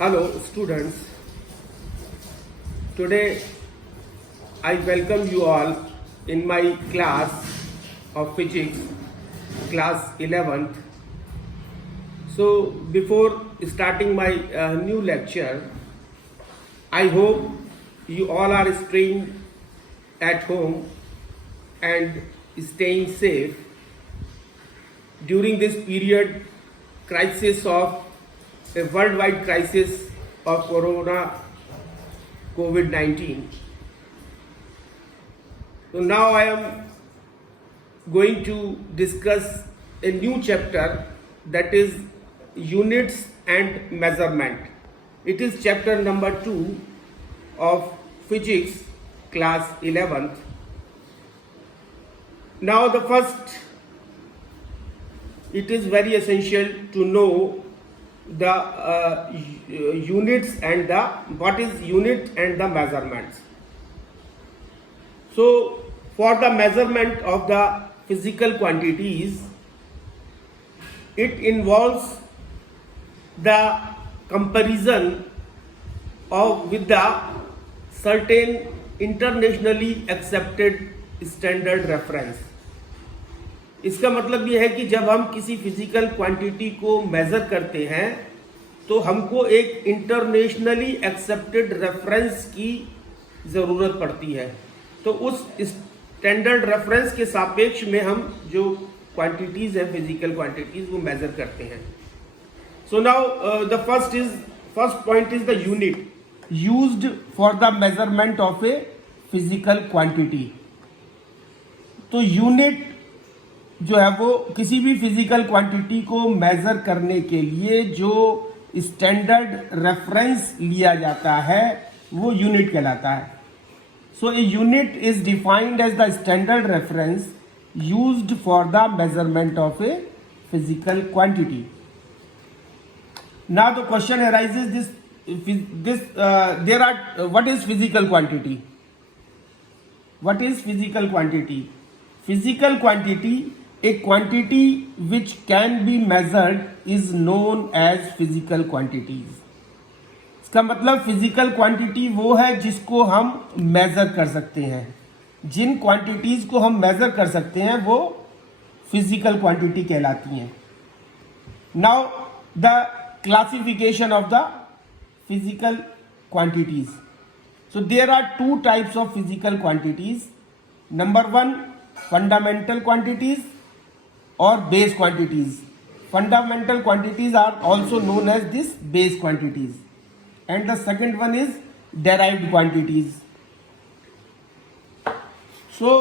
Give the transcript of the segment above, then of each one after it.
Hello students, today I welcome you all in my class of physics, class 11th. So before starting my new lecture, I hope you all are staying at home and staying safe during this period crisis of a worldwide crisis of corona COVID-19. So now I am going to discuss a new chapter, that is units and measurement. It is chapter number 2 of physics class 11th. Now the first, it is very essential to know the units and the what is unit and the measurements. So for the measurement of the physical quantities, it involves the comparison of with the certain internationally accepted standard reference. इसका मतलब ये है कि जब हम किसी physical quantity को major करते हैं तो हमको एक इंटरनेशनली एक्सेप्टेड रेफरेंस की ज़रूरत पड़ती है। तो उस स्टैंडर्ड रेफरेंस के सापेक्ष में हम जो क्वांटिटीज़ हैं फिजिकल क्वांटिटीज़ वो मेजर करते हैं। So now the first point is the unit used for the measurement of a physical quantity. तो यूनिट जो है वो किसी भी फिजिकल क्वांटिटी को मेजर करने के लिए जो स्टैंडर्ड रेफरेंस लिया जाता है वो यूनिट कहलाता है। So a unit is defined as the standard reference used for the measurement of a physical quantity. Now the question arises there are what is physical quantity? What is physical quantity? Physical quantity, a quantity which can be measured, is known as physical quantities. इसका मतलब physical quantity वो है जिसको हम major कर सकते हैं। जिन quantities को हम मेजर कर सकते हैं वो फिजिकल क्वांटिटी कहलाती हैं। Now the classification of the physical quantities. So there are two types of physical quantities. Number 1, fundamental quantities or base quantities. Fundamental quantities are also known as this base quantities, and the second one is derived quantities. So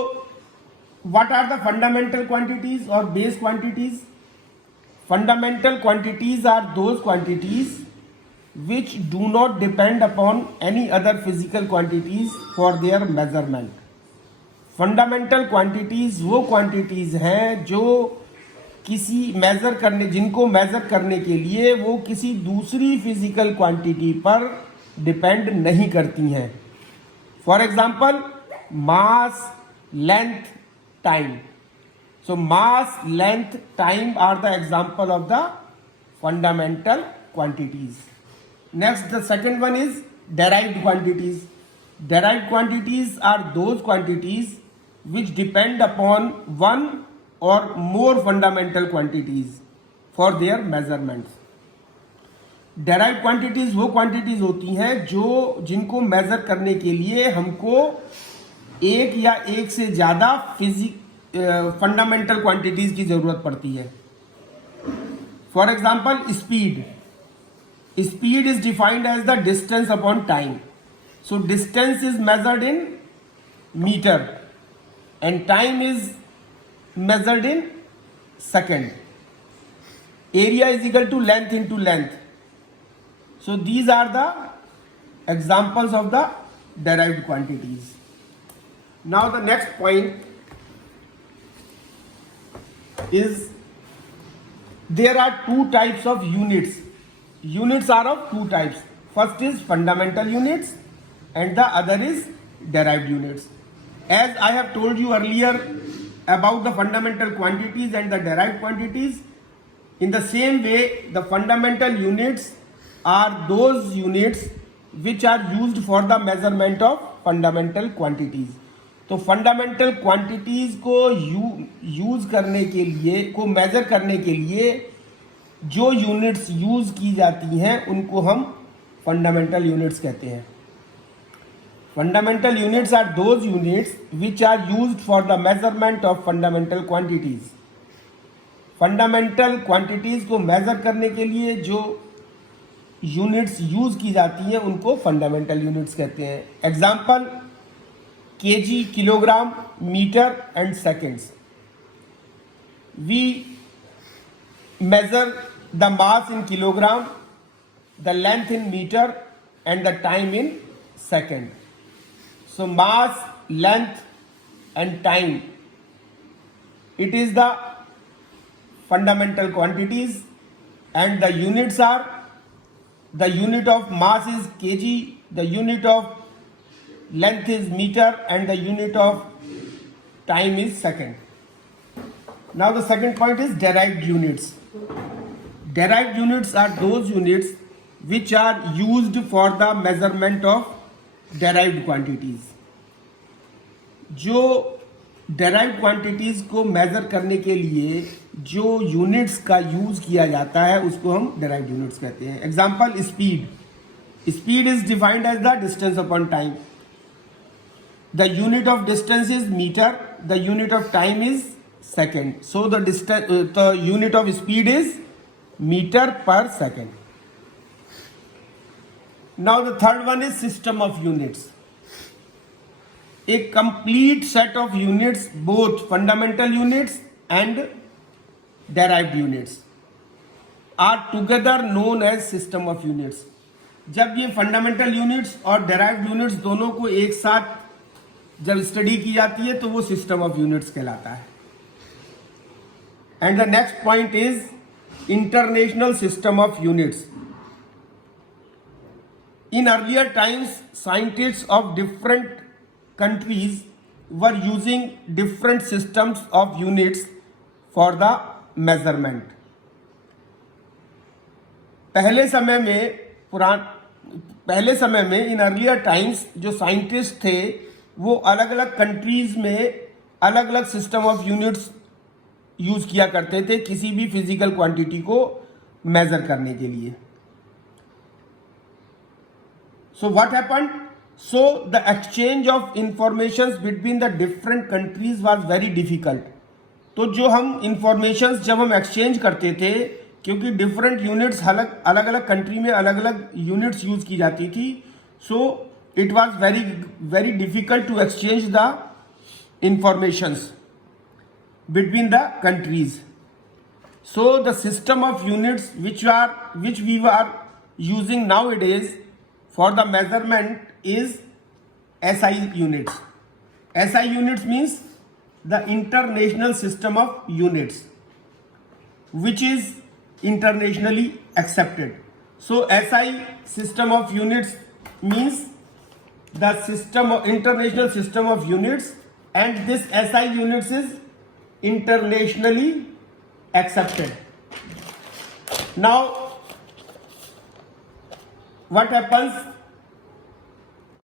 what are the fundamental quantities or base quantities? Fundamental quantities are those quantities which do not depend upon any other physical quantities for their measurement. Fundamental quantities वो quantities हैं जो जिनको measure करने के लिए वो किसी दूसरी फिजिकल क्वांटिटी पर डिपेंड नहीं करती हैं। For example mass, length, time. So mass, length, time are the example of the fundamental quantities. Next, the second one is derived quantities. Derived quantities are those quantities which depend upon one or more fundamental quantities for their measurements. Derived quantities वो quantities होती हैं जिनको measure करने के लिए हमको एक या एक से ज़्यादा fundamental quantities की ज़रूरत पड़ती है। For example, speed. Speed is defined as the distance upon time. So distance is measured in meter and time is measured in second. Area is equal to length into length. So these are the examples of the derived quantities. Now the next point is there are two types of units. Units are of two types. First is fundamental units and the other is derived units. As I have told you earlier about the fundamental quantities and the derived quantities, in the same way the fundamental units are those units which are used for the measurement of fundamental quantities. तो fundamental quantities को use करने के लिए, को measure करने के लिए जो यूनिट्स यूज की जाती हैं उनको हम फंडामेंटल यूनिट्स कहते हैं. Fundamental units are those units which are used for the measurement of fundamental quantities. Fundamental quantities को मेजर करने के लिए जो यूनिट्स यूज की जाती हैं उनको फंडामेंटल यूनिट्स कहते हैं. Example KG, kilogram, metre and seconds. We measure the mass in kilogram, the length in meter and the time in second. So mass, length and time, it is the fundamental quantities, and the units are, the unit of mass is kg, the unit of length is meter and the unit of time is second. Now the second point is derived units. Derived units are those units which are used for the measurement of derived quantities. जो derived quantities को measure करने के लिए जो units का use किया जाता है उसको हम derived units कहते हैं. Example, speed. Speed is defined as the distance upon time. The unit of distance is meter. The unit of time is second. So the distance, the unit of speed is meter per second. Now the third one is system of units. A complete set of units, both fundamental units and derived units, are together known as system of units. जब ये fundamental units और derived units दोनों को एक साथ जब study की जाती है तो वो सिस्टम ऑफ यूनिट्स कहलाता है. And the next point is international system of units. In earlier times, scientists of different countries were using different systems of units for the measurement. पहले समय में इन अर्लियर टाइम्स जो scientist थे वो अलग अलग कंट्रीज में अलग अलग सिस्टम ऑफ यूनिट्स यूज किया करते थे किसी भी फिजिकल क्वांटिटी को मेजर करने के लिए. So what happened? So the exchange of information between the different countries was very difficult. तो जो हम इंफॉर्मेशन जब हम एक्सचेंज करते थे, क्योंकि डिफरेंट यूनिट्स अलग अलग कंट्री में अलग अलग यूनिट्स यूज की जाती थी, so it was very difficult to exchange the informations between the countries. So the system of units which we are using nowadays for the measurement is SI units. SI units means the international system of units, which is internationally accepted. So SI system of units means the international system of units, and this SI units is internationally accepted. Now what happens?